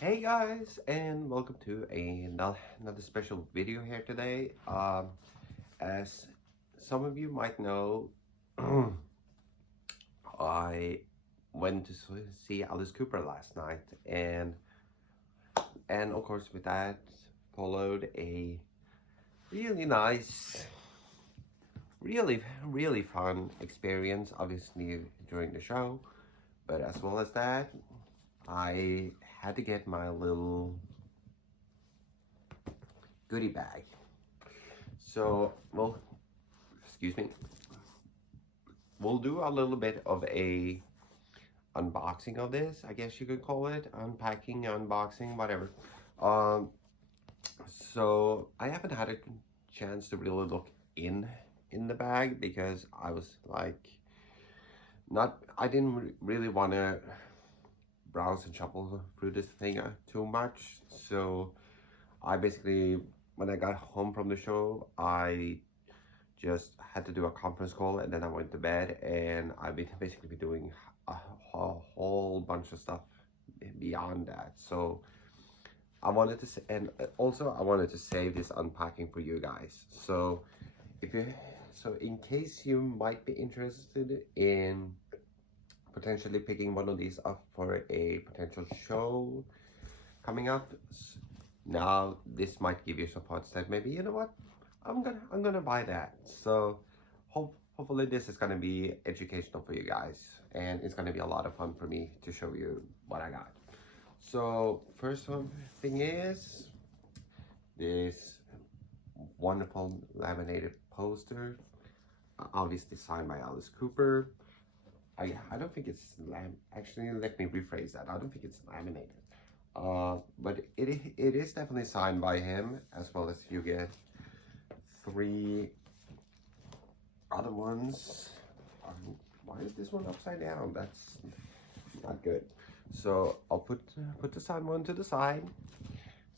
Hey guys, and welcome to another special video here today. As some of you might know, I went to see Alice Cooper last night, and of course with that followed a really nice, really fun experience. Obviously during the show, but as well as that, I had to get my little goodie bag. So, well, excuse me. We'll do a little bit of a unboxing of this, I guess you could call it. Unpacking, unboxing, whatever. Um, so I haven't had a chance to really look in the bag because I was like, I didn't really want to browse and shuffle through this thing too much. So I basically, when I got home from the show, I just had to do a conference call and then I went to bed, and I've been basically doing a whole bunch of stuff beyond that. So I wanted to and also I wanted to save this unpacking for you guys. So in case you might be interested in potentially picking one of these up for a potential show coming up, now this might give you some thoughts that maybe, you know what, I'm gonna buy that. So hopefully this is gonna be educational for you guys, and it's gonna be a lot of fun for me to show you what I got. So first one thing is this wonderful laminated poster, obviously signed by Alice Cooper. I don't think it's actually, let me rephrase that. I don't think it's laminated. But it is definitely signed by him, as well as you get 3 other ones. Why is this one upside down? That's not good. So I'll put the signed one to the side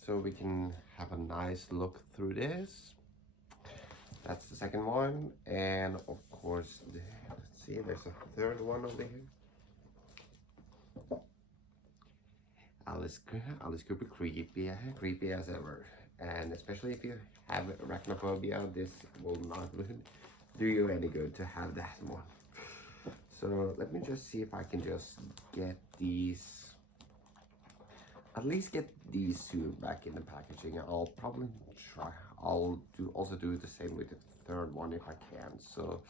so we can have a nice look through this. That's the second one, and of course, let's see, there's a third one over here. Alice Cooper, creepy as ever, and especially if you have arachnophobia, this will not do you any good to have that one. So let me just see if I can just get these, at least get these 2 back in the packaging. I'll probably try. I'll also do the same with the third one if I can. So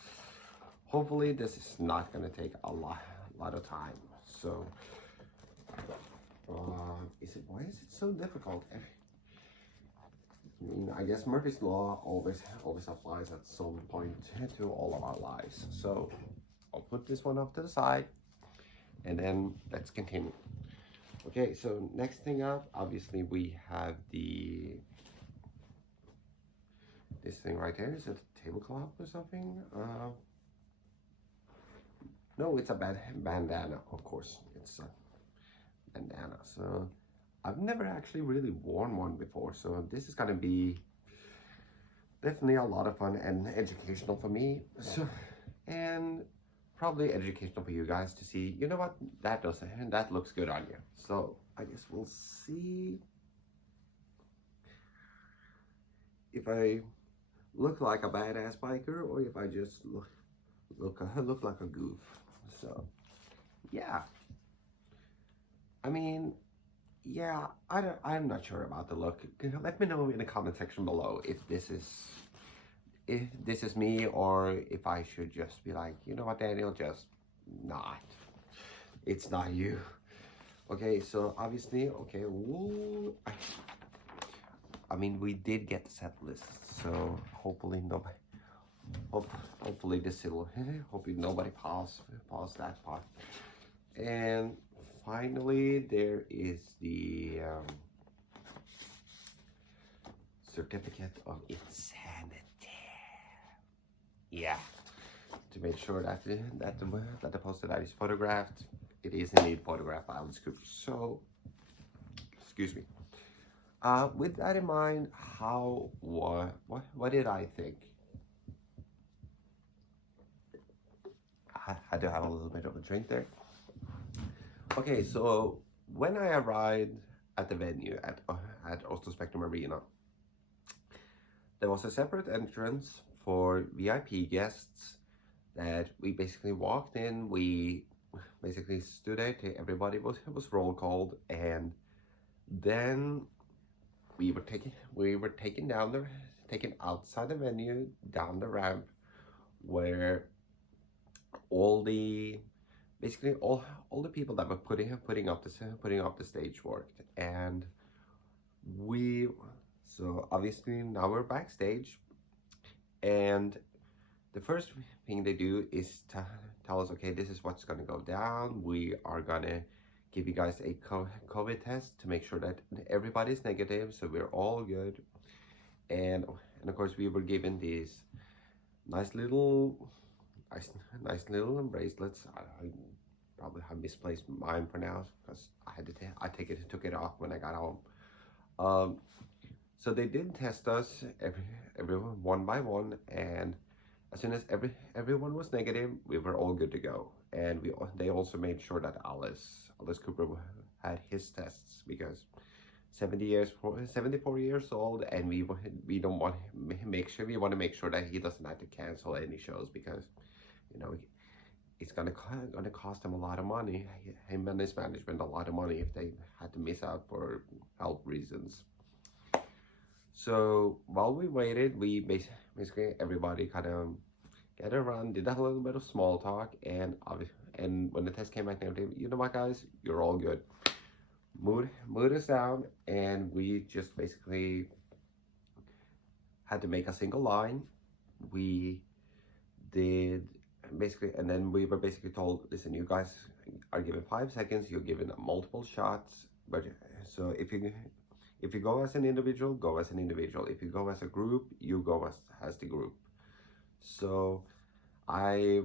hopefully this is not gonna take a lot of time. So why is it so difficult? I mean, I guess Murphy's Law always applies at some point to all of our lives. So I'll put this one off to the side, and then let's continue. Okay, so next thing up, obviously we have this thing right here. Is it a tablecloth or something? No, it's a bandana, of course. It's a bandana. So I've never actually really worn one before, so this is gonna be definitely a lot of fun and educational for me. So, and probably educational for you guys to see, you know what, that looks good on you. So I guess we'll see if I look like a badass biker or if I just look like a goof. So yeah, I mean, yeah, I'm not sure about the look. Let me know in the comment section below if this is me, or if I should just be like, you know what, Daniel, just not. It's not you. Okay, so obviously, okay, ooh, I mean, we did get the set list, so hopefully nobody, hopefully this will, hopefully nobody paused that part. And finally, there is the certificate of insanity. Yeah, to make sure that the poster that is photographed, it is indeed photographed by Alice Cooper. So, excuse me. With that in mind, what did I think? I had to have a little bit of a drink there. Okay, so when I arrived at the venue at Oslo Spektrum Arena. There was a separate entrance for VIP guests that we basically walked in. We basically stood out. Everybody was roll called, and then we were taken outside the venue down the ramp where all the basically all the people that were putting up the stage worked. And we so obviously now we're backstage, and the first thing they do is tell us, okay, this is what's gonna go down. We are gonna give you guys a COVID test to make sure that everybody's negative, so we're all good. And of course we were given these nice little bracelets. I probably have misplaced mine for now because I had to took it off when I got home. So they did test us everyone one by one, and as soon as everyone was negative, we were all good to go. And they also made sure that Alice Cooper had his tests, because 74 years old, and we don't want we want to make sure that he doesn't have to cancel any shows, because you know it's gonna cost him a lot of money, him and his management a lot of money, if they had to miss out for health reasons. So while we waited, we basically everybody kind of gathered around, did a little bit of small talk, and when the test came back negative, you know what, guys, you're all good. Mood us down, and we just basically had to make a single line. We did basically, and then we were basically told, listen, you guys are given 5 seconds. You're given multiple shots, but so if you go as an individual, go as an individual. If you go as a group, you go as the group. So I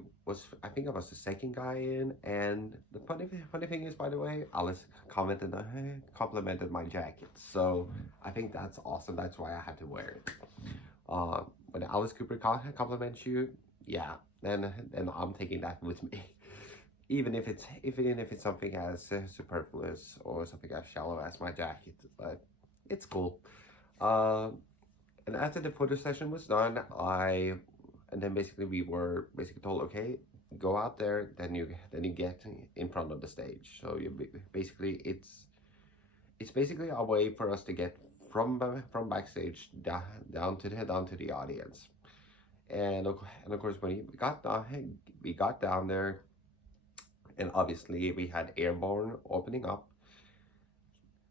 think I was the second guy in, and the funny thing is, by the way, Alice complimented my jacket. So I think that's awesome. That's why I had to wear it. When Alice Cooper compliments you, yeah, then I'm taking that with me. Even if it's something as superfluous or something as shallow as my jacket, but it's cool. And after the photo session was done, and then basically we were told, okay, go out there, then you get in front of the stage. So you basically it's basically a way for us to get from backstage down to the audience. And of course, when we got down there, and obviously we had Airborne opening up.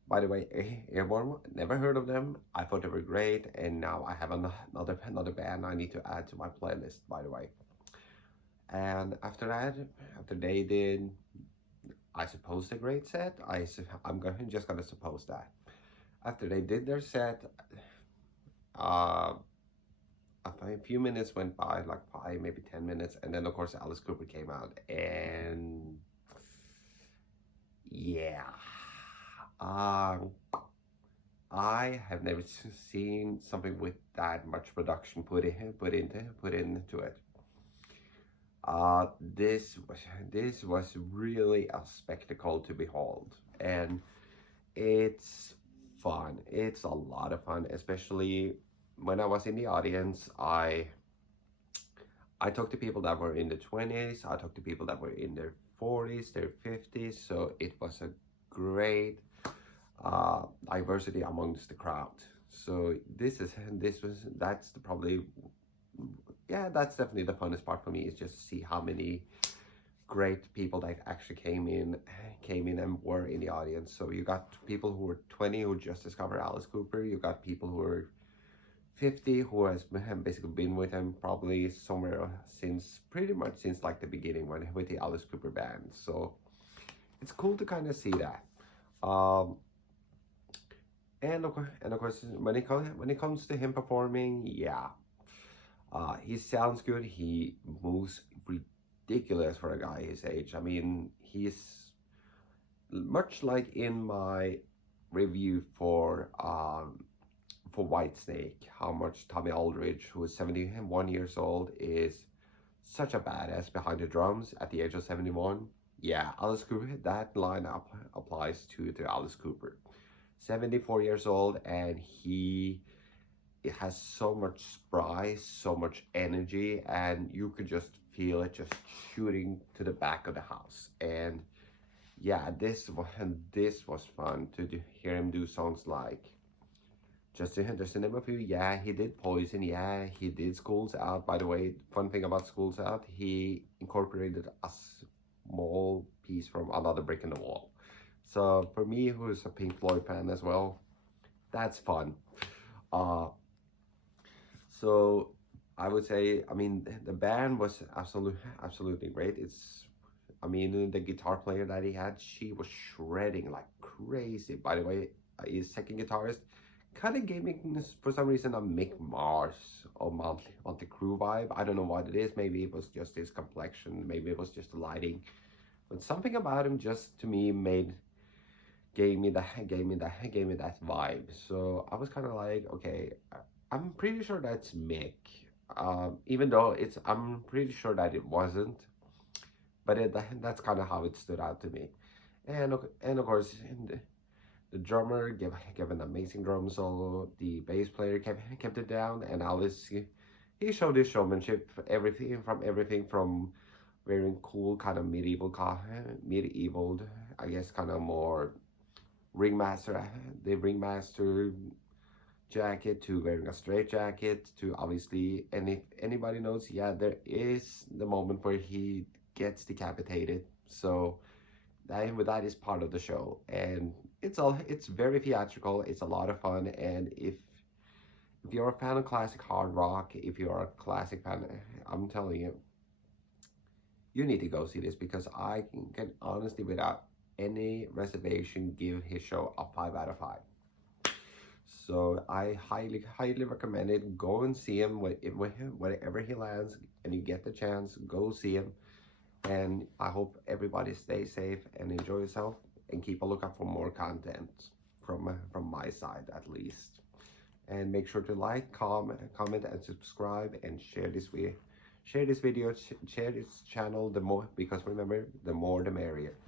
By the way, Airborne, never heard of them. I thought they were great, and now I have another band I need to add to my playlist, by the way. And after they did, I suppose, a great set, I'm just gonna suppose that. After they did their set, a few minutes went by, like 5, maybe 10 minutes, and then of course Alice Cooper came out, and yeah. I have never seen something with that much production put into it. This was really a spectacle to behold, and it's fun. It's a lot of fun, especially when I was in the audience. I talked to people that were in the 20s. I talked to people that were in their 40s, their 50s. So it was a great diversity amongst the crowd. So that's definitely the funnest part for me, is just to see how many great people that actually came in and were in the audience. So you got people who were 20 who just discovered Alice Cooper. You got people who were 50 who has basically been with him probably somewhere pretty much since like the beginning with the Alice Cooper band. So it's cool to kind of see that. And of course, when it comes to him performing, yeah, he sounds good. He moves ridiculous for a guy his age. I mean, he's much like in my review for Whitesnake, how much Tommy Aldridge, who is 71 years old, is such a badass behind the drums at the age of 71. Yeah, Alice Cooper, that line applies to Alice Cooper. 74 years old, and he has so much spry, so much energy, and you could just feel it just shooting to the back of the house. And yeah, this was fun to hear him do songs like just to name a few. Yeah, he did Poison. Yeah, he did Schools Out. By the way, fun thing about Schools Out, he incorporated a small piece from Another Brick in the Wall. So for me, who's a Pink Floyd fan as well, that's fun. Uh, so I would say, I mean, the band was absolutely great. I mean, the guitar player that he had, she was shredding like crazy. By the way, his second guitarist kind of gave me, for some reason, a Mick Mars or Monty Crew vibe. I don't know what it is. Maybe it was just his complexion. Maybe it was just the lighting. But something about him just to me gave me that vibe. So I was kind of like, okay, I'm pretty sure that's Mick. Even though I'm pretty sure that it wasn't. But that's kind of how it stood out to me. And of course, the drummer gave an amazing drum solo. The bass player kept it down, and Alice, he showed his showmanship. Everything from wearing cool kind of medieval, I guess, kind of more the ringmaster jacket, to wearing a straight jacket, to obviously, and if anybody knows, yeah, there is the moment where he gets decapitated. So that is part of the show, and it's very theatrical. It's a lot of fun, and if you're a fan of classic hard rock, if you're a classic fan, I'm telling you, you need to go see this, because I can honestly, without any reservation, give his show a 5 out of 5. So I highly recommend it. Go and see him wherever he lands, and you get the chance, go see him. And I hope everybody stays safe and enjoy yourself, and keep a lookout for more content from my side, at least. And make sure to like, comment, and subscribe, and share this video, share this channel, the more, because remember, the more the merrier.